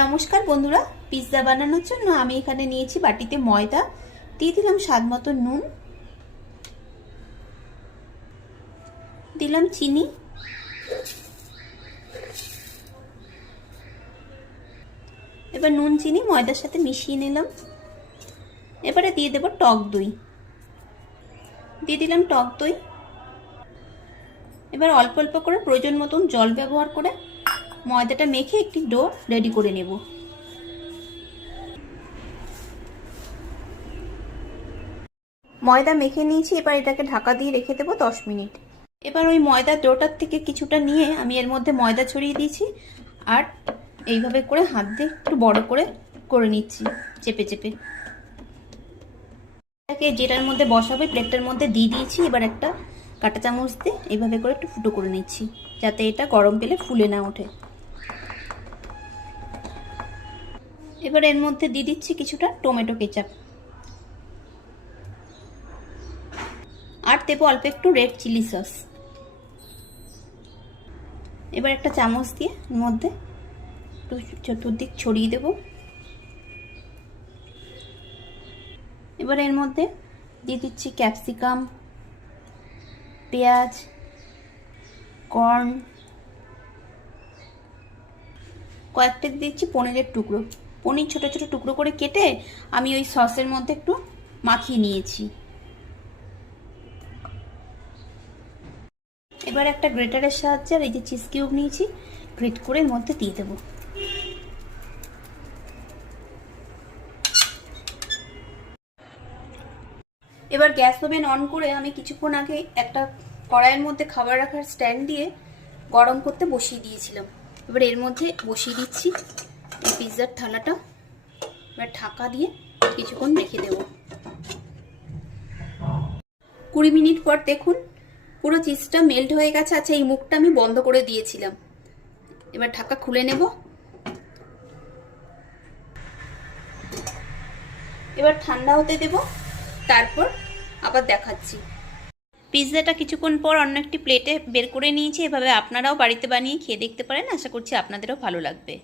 নমস্কার বন্ধুরা পিৎজা বানানোর জন্য আমি এখানে নিয়েছি বাটিতে ময়দা, দিয়ে দিলাম স্বাদ মতো নুন, দিলাম চিনি, এবার নুন, চিনি, ময়দার সাথে মিশিয়ে নিলাম। এবারে দিয়ে দেব টক দই। দিয়ে দিলাম টক দই। এবার অল্প অল্প করে প্রয়োজন মতন জল ব্যবহার করে ময়দাটা মেখে একটি ডো রেডি করে নেব। ময়দা মেখে নিয়েছি, এবার এটাকে ঢাকা দিয়ে রেখে দেবো দশ মিনিট। এবার ওই ময়দার ডোটার থেকে কিছুটা নিয়ে আমি এর মধ্যে ময়দা ছড়িয়ে দিয়েছি আর এইভাবে করে হাত দিয়ে একটু বড় করে করে নিচ্ছি, চেপে চেপে। এটাকে যেটার মধ্যে বসাবে প্লেটটার মধ্যে দিয়ে দিয়েছি, এবার একটা কাঁটা চামচ দিয়ে এইভাবে করে একটু ফুটো করে নিচ্ছি, যাতে এটা গরম পেলে ফুলে না ওঠে। এবার এর মধ্যে দিয়ে দিচ্ছি কিছুটা টমেটো কেচাপ। আর দেবো অল্প একটু রেড চিলি সস। এবার একটা চামচ দিয়ে এর মধ্যে একটু চতুর্দিক ছড়িয়ে দেব। এবার এর মধ্যে দিয়ে দিচ্ছি ক্যাপসিকাম, পেঁয়াজ, কর্ন। কয়েকটা দিচ্ছি পনিরের টুকরো। পনির ছোট ছোট টুকরো করে কেটে আমি ওই সসের মধ্যে একটু মাখিয়ে নিয়েছি। এবার একটা গ্রেটারের সাহায্যে আর এই যে চিজ কিউব নিয়েছি, গ্রেট করে মধ্যে দিয়ে দেবো। এবার গ্যাস ওভেন অন করে আমি কিছুক্ষণ আগে একটা কড়াইয়ের মধ্যে খাবার রাখার স্ট্যান্ড দিয়ে গরম করতে বসিয়ে দিয়েছিলাম। এবার এর মধ্যে বসিয়ে দিচ্ছি। এই পিৎজার থালাটা এবার ঢাকা দিয়ে কিছুক্ষণ রেখে দেব। কুড়ি মিনিট পর দেখুন, পুরো চিজটা মেল্ট হয়ে গেছে। আচ্ছা এই মুখটা আমি বন্ধ করে দিয়েছিলাম। এবার ঢাকা খুলে নেব। এবার ঠান্ডা হতে দেব। তারপর আবার দেখাচ্ছি। পিৎজাটা কিছুক্ষণ পর অন্য একটি প্লেটে বের করে নিয়েছি। এভাবে আপনারাও বাড়িতে বানিয়ে খেয়ে দেখতে পারেন। আশা করছি আপনাদেরও ভালো লাগবে।